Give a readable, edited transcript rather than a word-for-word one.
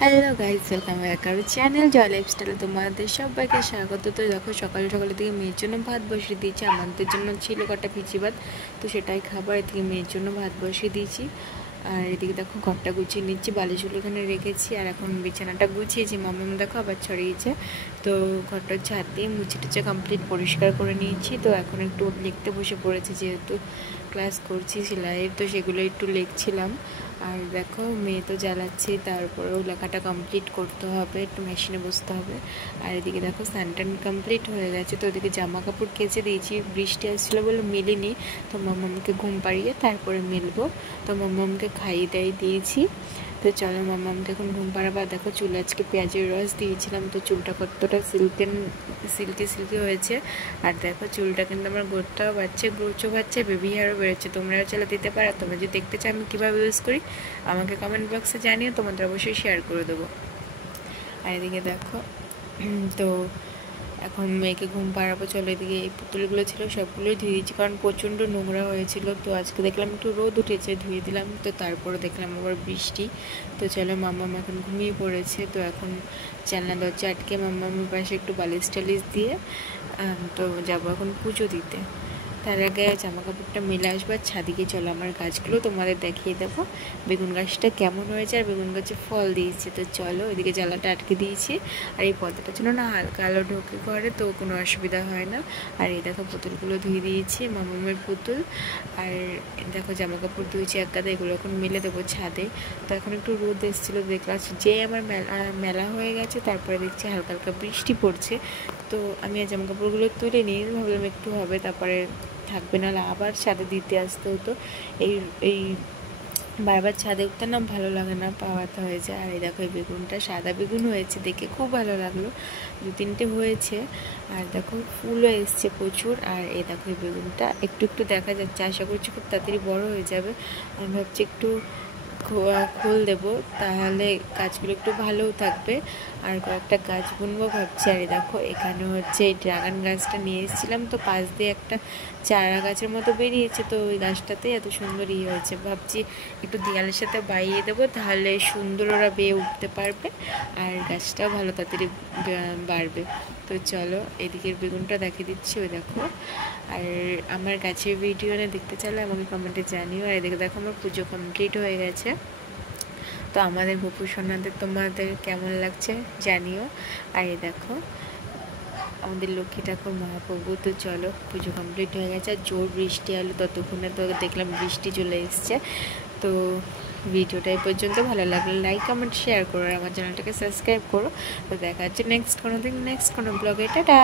Hello guys, welcome back our channel Joy লাইফস্টাইলে তোমাদের সবাইকে স্বাগত। তো দেখো সকালে সকালে থেকে মেয়ের জন্য ভাত বসিয়ে দিয়েছি। আমাদের জন্য ছিল কটা পিচি ভাত, তো সেটাই খাবার। এদিকে মেয়ের জন্য ভাত বসিয়ে দিয়েছি, আর এদিকে দেখো ঘরটা গুছিয়ে নিচ্ছি, বালিশগুলো এখানে রেখেছি। আর এখন বিছানাটা গুছিয়েছি, মামাম দেখো আবার ছড়িয়েছে। তো ঘরটা ঝাড় দিয়ে মুছে টুচে কমপ্লিট পরিষ্কার করে নিয়েছি। তো এখন একটু লিখতে বসে পড়েছি, যেহেতু ক্লাস করছি সেলাইয়ের, তো সেগুলো একটু লিখছিলাম। আর দেখো মেয়ে তো জ্বালাচ্ছি, তারপরেও লেখাটা কমপ্লিট করতে হবে, একটু মেশিনে বসতে হবে। আর এদিকে দেখো স্নান কমপ্লিট হয়ে গেছে। তো ওদিকে জামা কাপড় কেচে দিয়েছি, বৃষ্টি আসছিলো বলে মিলিনি। তো মামামকে ঘুম পাড়িয়ে তারপরে মিলবো। তো মামামকে খাইয়ে দিয়েছি। তো চলো মামামকে এখন ঘুম পাড়াবো। দেখো চুল আজকে পেঁয়াজের রস দিয়েছিলাম, তো চুলটা কতটা সিল্কি হয়েছে। আর দেখো চুলটা কিন্তু আমার গোটাও বাচ্চা, গ্রোচও বাচ্চা, বেবি হেয়ারও বেরোচ্ছে। তোমরাও চলে দিতে পারো। তোমরা যদি দেখতে চাও আমি কীভাবে ইউজ করি আমাকে কমেন্ট বক্সে জানিয়ে, তোমাদের অবশ্যই শেয়ার করে দেবো। আর এদিকে দেখো তো এখন মেয়েকে ঘুম পাড়াবো। চলো এদিকে এই পুতুলগুলো ছিল সবগুলোই ধুয়ে দিয়েছি, কারণ প্রচণ্ড নোংরা হয়েছিল। তো আজকে দেখলাম একটু রোদ উঠেছে, ধুয়ে দিলাম। তো তারপরে দেখলাম আবার বৃষ্টি। তো চলো মাম্মাম এখন ঘুমিয়ে পড়েছে। তো এখন জানলা দরজা আটকে মাম্মামের পাশে একটু বালিশ টালিশ দিয়ে তো যাবো এখন পুজো দিতে। তার আগে জামা কাপড়টা মেলে আসবো। আর ছাদিকে চলো আমার গাছগুলো তোমাদের দেখিয়ে দেবো, বেগুন গাছটা কেমন হয়েছে আর বেগুন গাছে ফল দিয়েছে। তো চলো, এদিকে জ্বালাটা আটকে দিয়েছি। আর এই পর্দাটার জন্য না হালকা আলো ঢোকে ঘরে, তো কোনো অসুবিধা হয় না। আর এই দেখো পুতুলগুলো ধুয়ে দিয়েছি, মামামের পুতুল। আর দেখো জামা কাপড় ধুয়েছি এক গাদা, এগুলো এখন মেলে দেবো ছাদে। তো এখন একটু রোদ এসেছিলো, দেখলাম যে আমার মেলা হয়ে গেছে। তারপরে দেখছি হালকা হালকা বৃষ্টি পড়ছে। তো আমি আর জামা কাপড়গুলো তুলে নিয়ে ভাবলাম একটু হবে, তারপরে থাকবে, নাহলে আবার ছাদে দিতে আসতে হতো। এই এই বারবার ছাদে উঠতে না ভালো লাগে না, পা ব্যথা হয়ে যায়। আর এই দেখো এই বেগুনটা সাদা বেগুন হয়েছে, দেখে খুব ভালো লাগলো, 2-3টে হয়েছে। আর দেখো ফুলও এসছে প্রচুর। আর এই দেখো এই বেগুনটা একটু একটু দেখা যাচ্ছে, আশা করছি খুব তাড়াতাড়ি বড় হয়ে যাবে। আমি ভাবছি একটু খোল দেবো, তাহলে গাছগুলো একটু ভালোও থাকবে। আর কয়েকটা গাছ বুনবো ভাবছি। আর দেখো এখানে হচ্ছে এই ড্রাগন গাছটা নিয়ে এসেছিলাম, তো পাশ দিয়ে একটা চারা গাছের মতো বেরিয়েছে। তো ওই গাছটাতে এত সুন্দর হয়েছে, ভাবছি একটু দেয়ালের সাথে বাইয়ে দেবো, তাহলে সুন্দর ওরা বেয়ে উঠতে পারবে আর গাছটাও ভালো তাড়াতাড়ি বাড়বে। তো চলো এদিকের বেগুনটা দেখিয়ে দিচ্ছি, ওই দেখো। আর আমার গাছের ভিডিও দেখতে চাইলে আমাকে কমেন্টে জানিও। আর এদিকে দেখো আমার পুজো কমপ্লিট হয়ে গেছে। তো আমাদের গোপু সোনাদের তোমাদের কেমন লাগছে জানিও। আর এই দেখো আমাদের লক্ষ্মী ঠাকুর মহাপ্রভু। তো চলো পুজো কমপ্লিট হয়ে গেছে, আর জোর বৃষ্টি এলো ততক্ষণে, তো দেখলাম বৃষ্টি চলে এসছে। তো ভিডিওটা এই পর্যন্ত, ভালো লাগলে লাইক কমেন্ট শেয়ার করো, আর আমার চ্যানেলটাকে সাবস্ক্রাইব করো। তো দেখা হচ্ছে নেক্সট কোনো ব্লগে। টাটা।